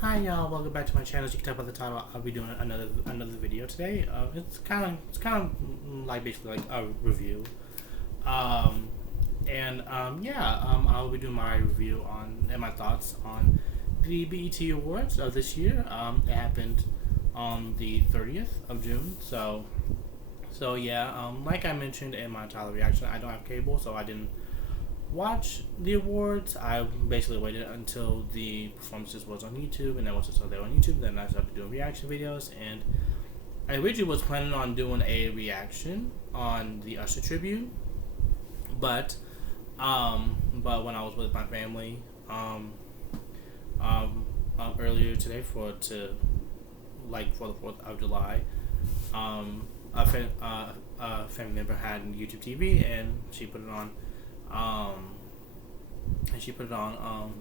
Hi y'all, welcome back to my channel. As you can tell by the title, I'll be doing another video today. It's kind of like basically like a review. Um, I'll be doing my review on and my thoughts on the BET Awards of this year. It happened on the 30th of June. Like I mentioned in my Tyler reaction, I don't have cable, so I didn't watch the awards. I basically waited until the performances was on YouTube, and then once I saw they were on YouTube, then I started doing reaction videos. And I originally was planning on doing a reaction on the Usher tribute, but but when I was with my family earlier today for the 4th of July, a family member had YouTube TV, and she put it on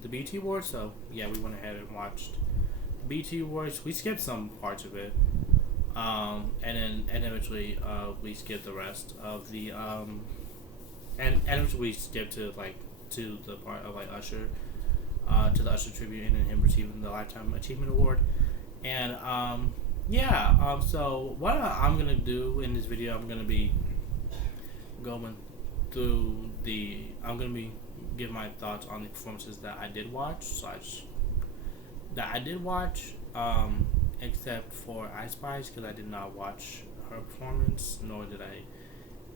the BET Awards. So yeah, we went ahead and watched the BET Awards. We skipped some parts of it, and eventually we skipped the rest of the and eventually we skipped to the part of like Usher, to the Usher tribute and then him receiving the Lifetime Achievement Award. And so what I'm gonna do in this video, I'm gonna be going through I'm gonna be give my thoughts on the performances that I did watch. Except for Ice Spice, because I did not watch her performance, nor did I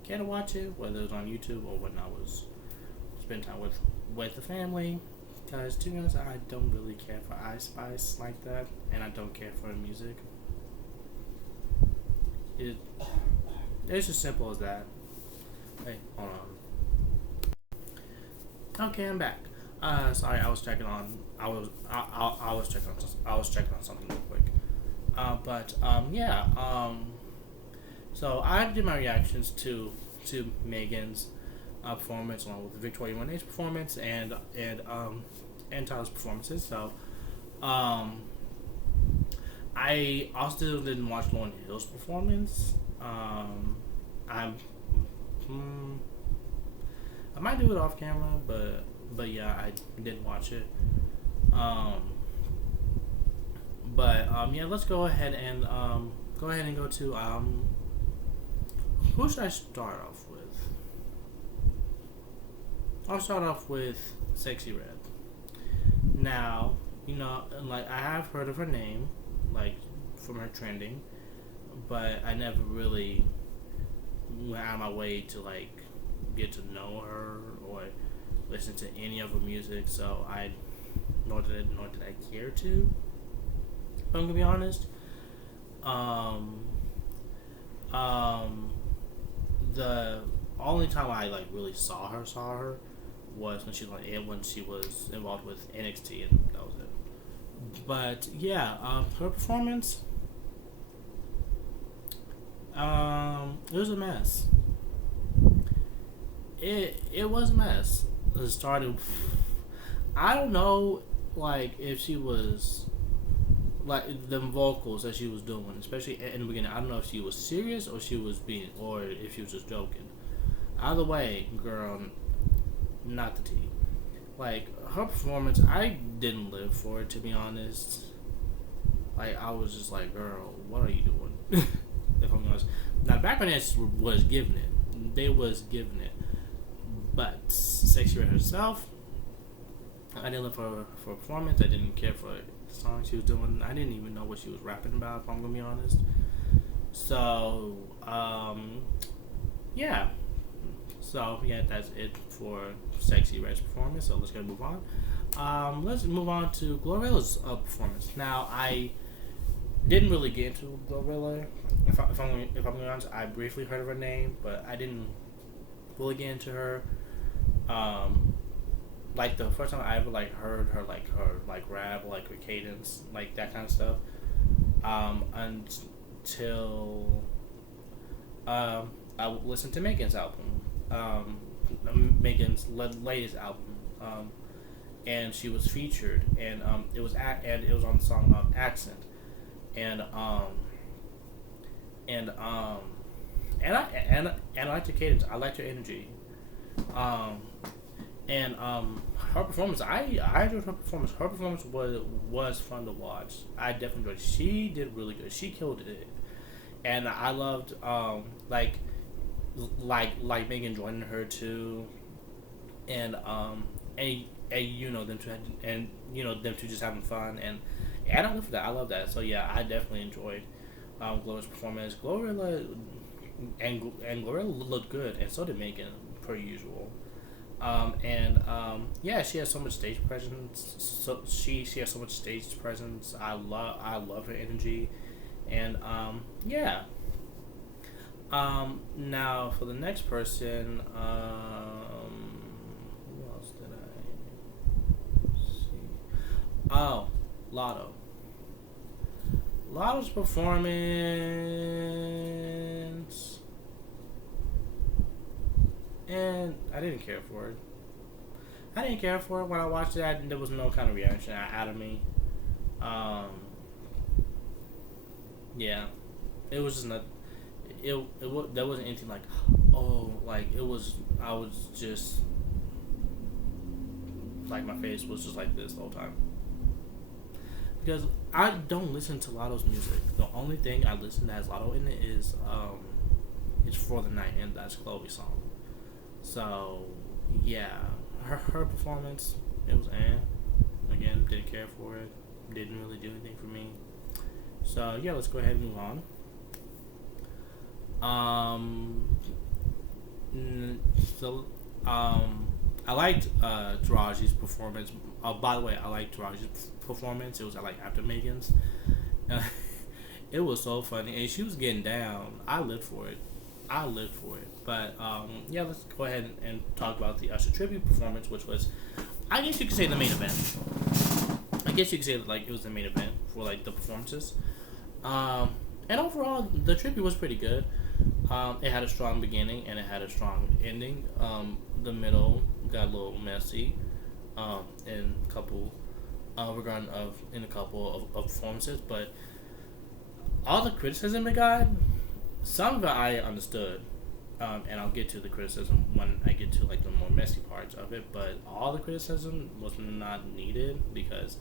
care to watch it, whether it was on YouTube or when I was spending time with the family. Because to be honest, I don't really care for Ice Spice like that, and I don't care for her music. It's as simple as that. Hey, hold on. Okay, I'm back. Sorry, I was checking on. I was checking on something real quick. So I did my reactions to Megan's performance, along with Victoria Monet's performance and Tyler's performances. So I also didn't watch Lauryn Hill's performance. I'm I might do it off camera, but yeah, I did watch it. Let's go ahead and go to who should I start off with? I'll start off with Sexy Red. Now, like I have heard of her name, like from her trending, but I never really went out of my way to like get to know her or listen to any of her music. So nor did I care to. If I'm gonna be honest. The only time I like really saw her was when she was involved with NXT, and that was it. But yeah, her performance, it was a mess. It was a mess. It started. I don't know, like if she was like the vocals that she was doing, especially in the beginning. I don't know if she was serious or if she was just joking. Either way, girl, not the tea. Like her performance, I didn't live for it, to be honest. Like I was just like, girl, what are you doing? If I'm honest. Now back when it was giving it, they was giving it, but Sexy Red herself, I didn't live for performance. I didn't care for the song she was doing. I didn't even know what she was rapping about, if I'm gonna be honest. So, yeah. So, yeah, that's it for Sexy Red's performance. So, let's go move on. Let's move on to Glorilla's performance. Now, I didn't really get into Glorilla. If I'm going to be honest, I briefly heard of her name, but I didn't really get into her. Like the first time I ever like heard her rap, like her cadence, like that kind of stuff, until I listened to Megan's album, Megan's latest album, and she was featured, and it was on the song Accent, and I liked her cadence. I liked her energy. And her performance, I enjoyed her performance. Her performance was fun to watch. I definitely enjoyed it. She did really good. She killed it. And I loved like Megan joining her too, and and you know them two and you know them two just having fun, and I love that. I love that. So yeah, I definitely enjoyed Gloria's performance. Gloria looked good, and so did Megan per usual. Yeah, she has so much stage presence. So she has so much stage presence. I love her energy, and yeah. Now for the next person, who else did I see? Oh, Lotto. Lotto's performance, and I didn't care for it. I didn't care for it when I watched it. There was no kind of reaction out of me. Um, yeah, it was just not. There wasn't anything like, oh, like it was. I was just like my face was just like this the whole time because I don't listen to Lotto's music. The only thing I listen that has Lotto in it is For the Night, and that's Chloe's song. So yeah, her performance, it was again, didn't care for it. Didn't really do anything for me. So yeah, let's go ahead and move on. Um, mm, so I liked Taraji's performance. By the way, I liked Taraji's performance. It was like after Megan's. Uh, it was so funny, and she was getting down. I lived for it. I lived for it. But yeah, let's go ahead and talk about the Usher tribute performance, which was, I guess you could say, the main event. I guess you could say that like it was the main event for like the performances. And overall, the tribute was pretty good. It had a strong beginning and it had a strong ending. The middle got a little messy in a couple regarding of in a couple of performances, but all the criticism it got, some of it I understood, and I'll get to the criticism when I get to like the more messy parts of it. But all the criticism was not needed because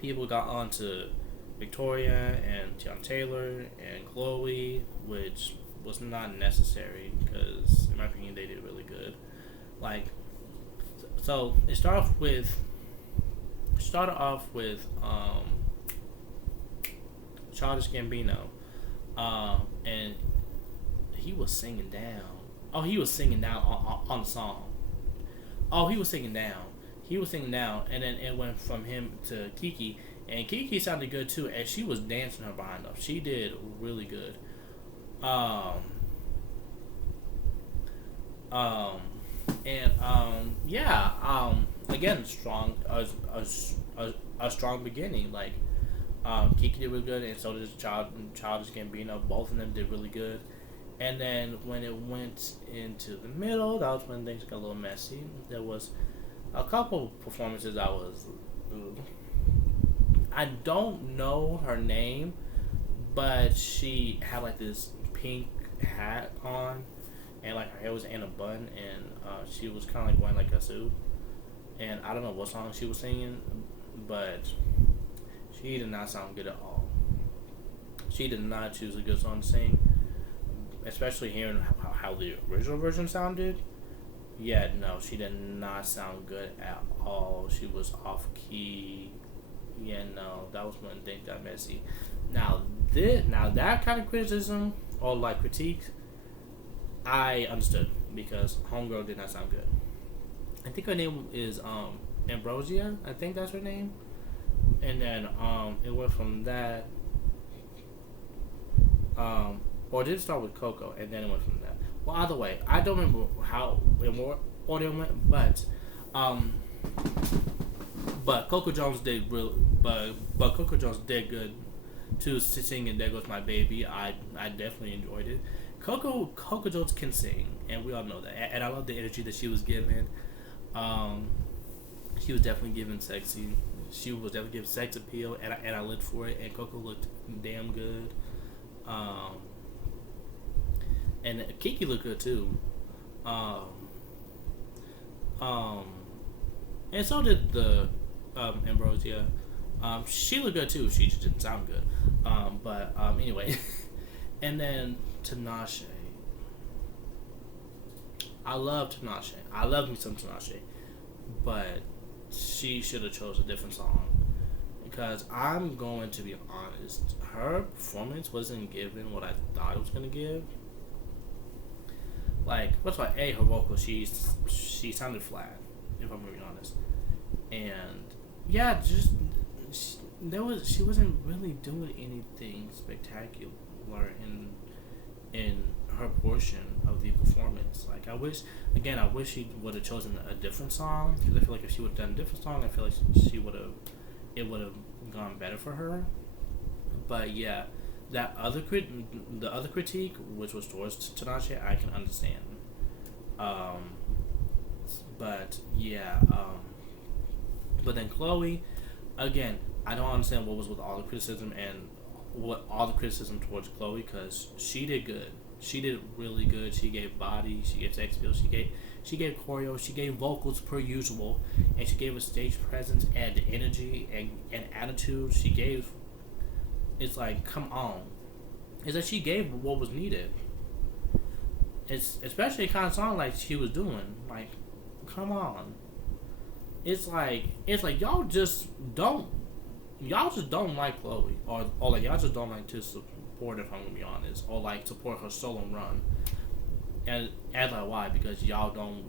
people got on to Victoria and Tiana Taylor and Chloe, which was not necessary because, in my opinion, they did really good. Like, so it started off with Childish Gambino, and he was singing down. Oh, he was singing down on the song. Oh, he was singing down. He was singing down, and then it went from him to Kiki, and Kiki sounded good too, and she was dancing her behind off. She did really good. Um, um, yeah. Again, a strong beginning. Like, Kiki did really good, and so did Childish Gambino. Both of them did really good. And then when it went into the middle, that was when things got a little messy. There was a couple performances I was. Ooh. I don't know her name, but she had like this pink hat on, and like her hair was in a bun, and she was kind of like wearing like a suit. And I don't know what song she was singing, but she did not sound good at all. She did not choose a good song to sing, especially hearing how the original version sounded. Yeah, no, she did not sound good at all. She was off key. Yeah, no, that was when things got messy. Now that kind of criticism or like critique, I understood because Homegirl did not sound good. I think her name is Ambrosia. I think that's her name. And then it went from that, or did it start with Coco, and then it went from that. Well, either way, I don't remember how in what order it went, um, but Coco Jones did real, but Coco Jones did good to singing "There Goes My Baby." I definitely enjoyed it. Coco Jones can sing, and we all know that. And I love the energy that she was giving. Um, she was definitely giving sexy. She was definitely giving sex appeal, and I lived for it. And Coco looked damn good. Um, and Kiki looked good too. Um, Um, and so did the Ambrosia. She looked good too. She just didn't sound good. But anyway, and then Tinashe. I love Tinashe. I love me some Tinashe, but she should have chose a different song. Because I'm going to be honest, her performance wasn't giving what I thought it was gonna give. Like, first of all, her vocal, she sounded flat, if I'm being honest, and yeah, just she wasn't really doing anything spectacular in her portion of the performance. Like, I wish she would have chosen a different song, because I feel like if she would have done a different song, I feel like she would have it would have gone better for her. But yeah, the other critique, which was towards Tinashe, I can understand. Um, but yeah, but then Chloe, again, I don't understand what was with all the criticism and what all the criticism towards Chloe, because she did good. She did really good. She gave body. She gave sex appeal. She gave choreo. She gave vocals per usual, and she gave a stage presence and energy and attitude. She gave. It's like, come on. It's like she gave what was needed. It's especially a kind of song like she was doing. Like, come on. It's like y'all just don't like Chloe, or like y'all just don't like to support her, if I'm gonna be honest, or like support her solo run. And as like, why? Because y'all don't.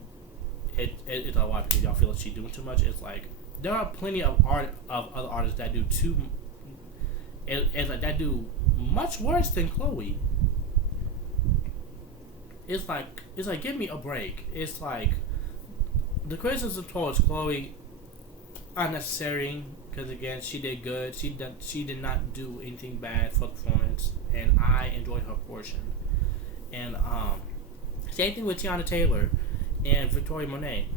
It's like, why? Because y'all feel like she's doing too much. It's like there are plenty of other artists that do too. It's like that do much worse than Chloe. It's like give me a break. It's like the criticism towards Chloe unnecessary, because again, she did good. She did not do anything bad for the performance, and I enjoyed her portion. And same thing with Tiana Taylor and Victoria Monet.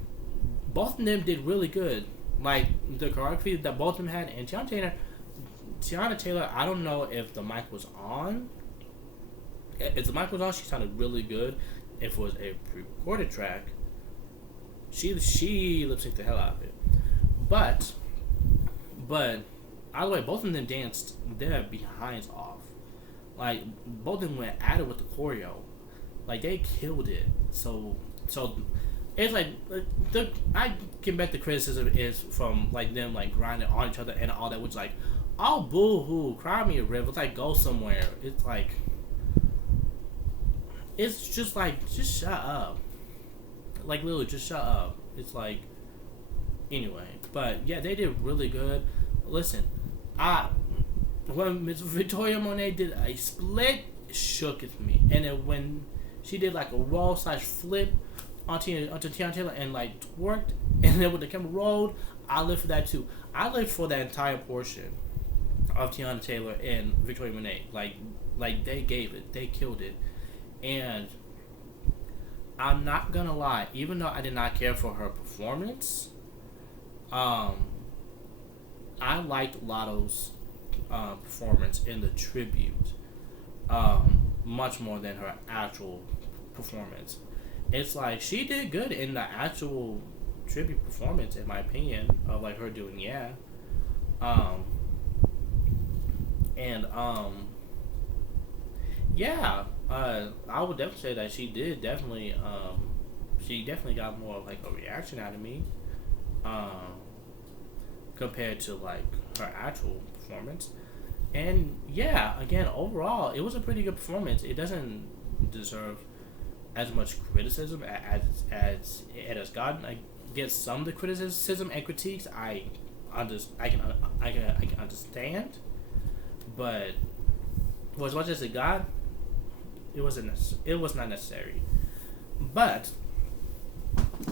Both of them did really good. Like the choreography that both of them had, and Tiana Taylor, I don't know if the mic was on. If the mic was on, she sounded really good. If it was a pre-recorded track, she lip synced the hell out of it. But either way, both of them danced their behinds off. Like both of them went at it with the choreo. Like they killed it. So it's like I can bet the criticism is from like them like grinding on each other and all that, which like, oh boo hoo, cry me a river. It's like, go somewhere. It's like, it's just like, just shut up. Like literally, just shut up. It's like, anyway, but yeah, they did really good. Listen, when Miss Victoria Monet did a split, it shook with me, and then when she did like a roll slash flip onto Tiana Taylor and like twerked, and then when the camera rolled, I lived for that too. I lived for that entire portion of Tiana Taylor and Victoria Monet. Like they gave it, they killed it, and I'm not gonna lie. Even though I did not care for her performance, I liked Lotto's performance in the tribute much more than her actual performance. It's like she did good in the actual tribute performance, in my opinion, of like her doing yeah, and yeah, I would definitely say that she definitely got more of like a reaction out of me, compared to like her actual performance. And yeah, again, overall, it was a pretty good performance. It doesn't deserve as much criticism as it has gotten. I get some of the criticism and critiques I can understand, but for as much as it got, it was not necessary. But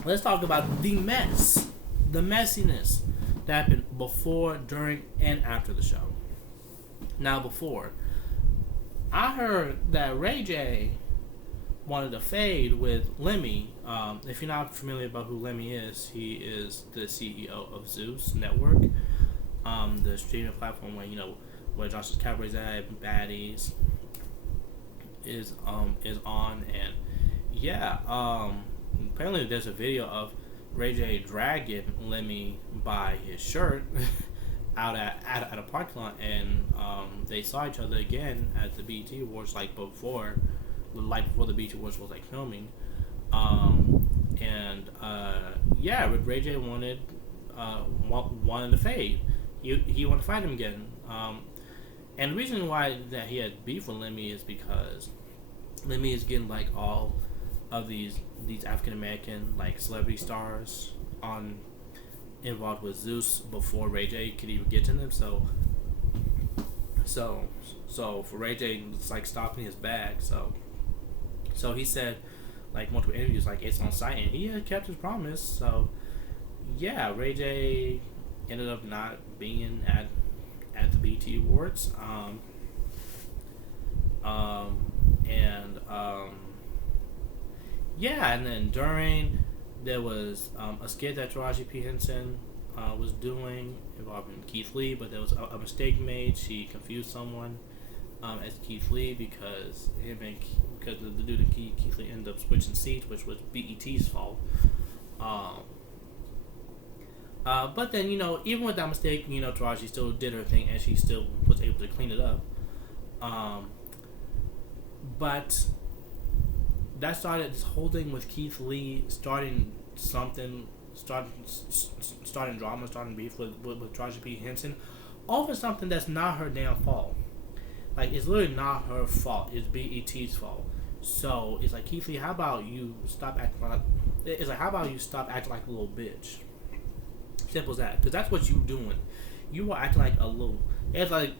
let's talk about the messiness that happened before, during, and after the show. Now, before, I heard that Ray J wanted to fade with Lemmy. If you're not familiar about who Lemmy is, he is the CEO of Zeus Network, the streaming platform where Josh's Cabaret's at, Baddies is on, and yeah, apparently there's a video of Ray J dragging Lemmy by his shirt at a parking lot, and they saw each other again at the BET Awards, like before the BET Awards was like filming, and yeah, Ray J wanted to fade. He wanted to fight him again. And the reason why that he had beef with Lemmy is because Lemmy is getting like all of these African American like celebrity stars on involved with Zeus before Ray J could even get to them. So for Ray J, it's like stopping his bag. So he said like multiple interviews like it's on site, and he had kept his promise. So yeah, Ray J ended up not being at the BT Awards. And yeah, and then during there was a skit that Taraji P Henson was doing involving Keith Lee, but there was a mistake made. She confused someone as Keith Lee because the dude and Keith Lee ended up switching seats, which was BET's fault. But then, even with that mistake, Taraji still did her thing and she still was able to clean it up. But that started this whole thing with Keith Lee starting drama, starting beef with Taraji P Henson over something that's not her damn fault. Like, it's literally not her fault. It's BET's fault. So it's like, Keith Lee, how about you stop acting like a little bitch? Simple as that, because that's what you doing. You are acting like a little. It's like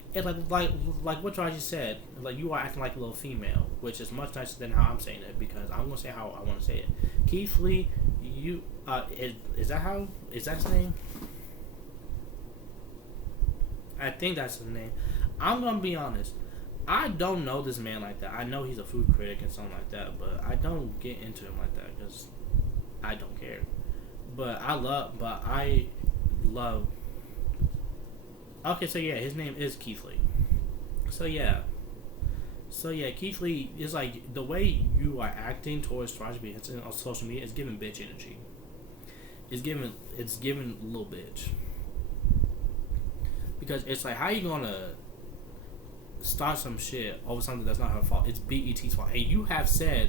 what Taraji said. Like, you are acting like a little female, which is much nicer than how I'm saying it, because I'm gonna say how I want to say it. Keith Lee, you is that his name? I think that's his name. I'm gonna be honest. I don't know this man like that. I know he's a food critic and something like that, but I don't get into him like that because I don't care. But I love. Okay, so yeah, his name is Keith Lee. So yeah, Keith Lee is like, the way you are acting towards Taraji P Henson on social media is giving bitch energy. It's giving little bitch. Because it's like, how you gonna start some shit over something that's not her fault? It's BET's fault. And you have said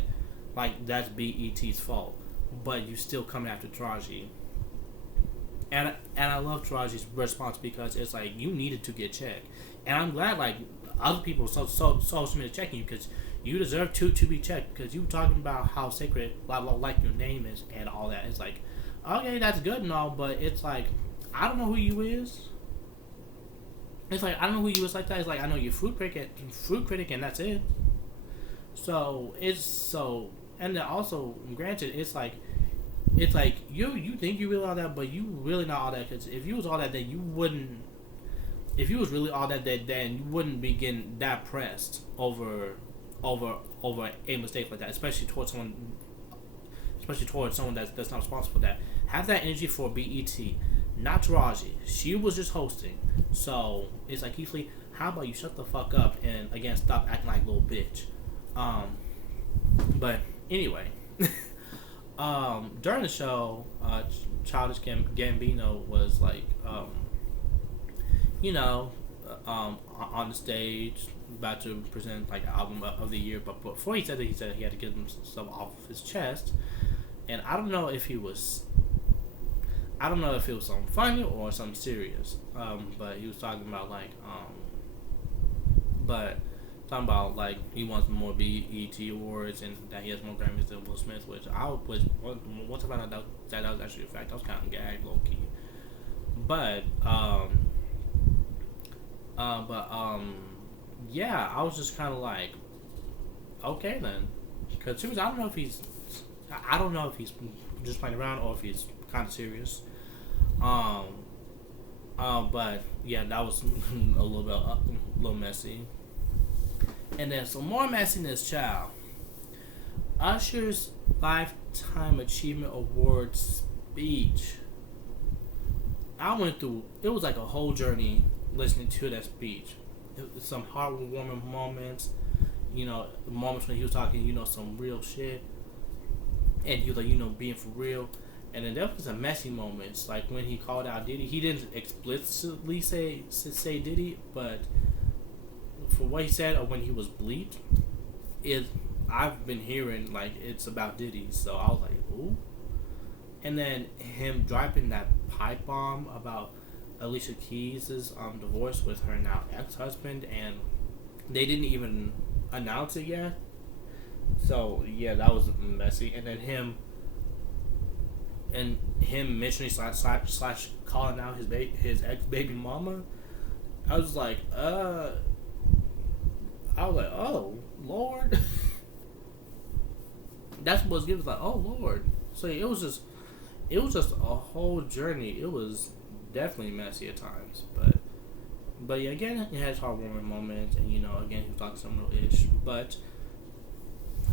like that's BET's fault, but you still coming after Taraji. And I love Taraji's response, because it's like, you needed to get checked, and I'm glad like other people social media checking you, because you deserve to be checked, because you were talking about how sacred like your name is and all that. It's like, okay, that's good and all, but it's like, I don't know who you is. It's like, I don't know who you is like that. It's like, I know you're food critic, and that's it. And then also, granted, it's like you think you really all that, but you really not all that. Because if you was all that, then you wouldn't. If you was really all that, then you wouldn't be getting that pressed over a mistake like that, especially towards someone that's not responsible for that. Have that energy for BET, not Taraji. She was just hosting. So it's like, Keith Lee, how about you shut the fuck up and again stop acting like a little bitch. But anyway. During the show, Childish Gambino was like, on the stage, about to present like album of the year. But before he said that, he said he had to get himself off his chest. And I don't know if it was something funny or something serious. But he was talking about like, talking about like he wants more BET awards and that he has more Grammys than Will Smith, which once I found out that was actually a fact, I was kind of gagged low key. But yeah, I was just kind of like, okay then, because I don't know if he's just playing around or if he's kind of serious. But yeah, that was a little messy. And then some more messiness, child. Usher's Lifetime Achievement Award speech. I went through, it was like a whole journey listening to that speech. Some heartwarming moments, moments when he was talking, some real shit. And he was like, being for real. And then there was some messy moments, like when he called out Diddy. He didn't explicitly say Diddy, but for what he said or when he was bleeped, it I've been hearing like it's about Diddy. So I was like, ooh. And then him dropping that pipe bomb about Alicia Keys' divorce with her now ex-husband, and they didn't even announce it yet. So yeah, that was messy. And then him mentioning slash calling out his ex baby mama. I was like, oh Lord. That's what was given. Like, oh Lord. So it was just a whole journey. It was definitely messy at times, but yeah, again, it has heartwarming moments, and again, he was talking some real ish, but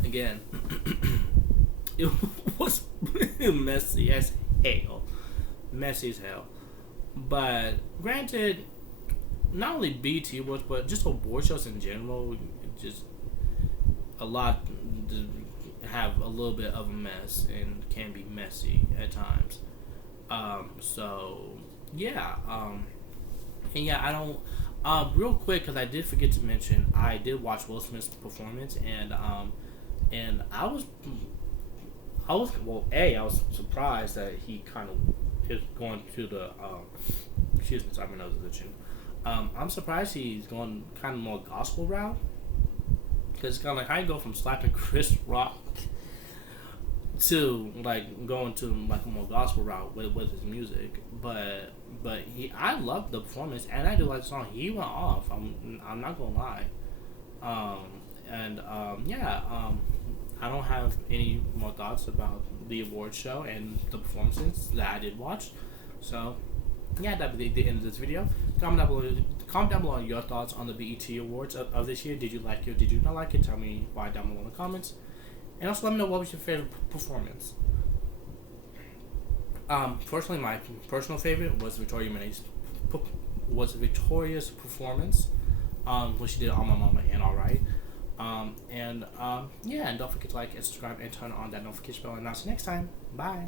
again, it was messy as messy as hell. But granted, not only BT Awards, but just award shows in general, just a lot have a little bit of a mess and can be messy at times. So yeah, and yeah, I don't. Real quick, because I did forget to mention, I did watch Will Smith's performance, and I was I was surprised that he kind of is going to the excuse me, sorry, my nose is itching. I'm surprised he's going kind of more gospel route, because it's kind of like how you go from slapping Chris Rock to like going to like a more gospel route with his music, but I love the performance, and I do like the song. He went off. I'm not gonna lie. Yeah. I don't have any more thoughts about the award show and the performances that I did watch. So yeah, that'll be the end of this video. Comment down below your thoughts on the BET Awards of this year. Did you like it or did you not like it? Tell me why down below in the comments. And also let me know what was your favorite performance. Personally, my personal favorite was Victoria's performance, when she did All My Mama and Alright. Yeah, and don't forget to like and subscribe and turn on that notification bell. And I'll see you next time. Bye.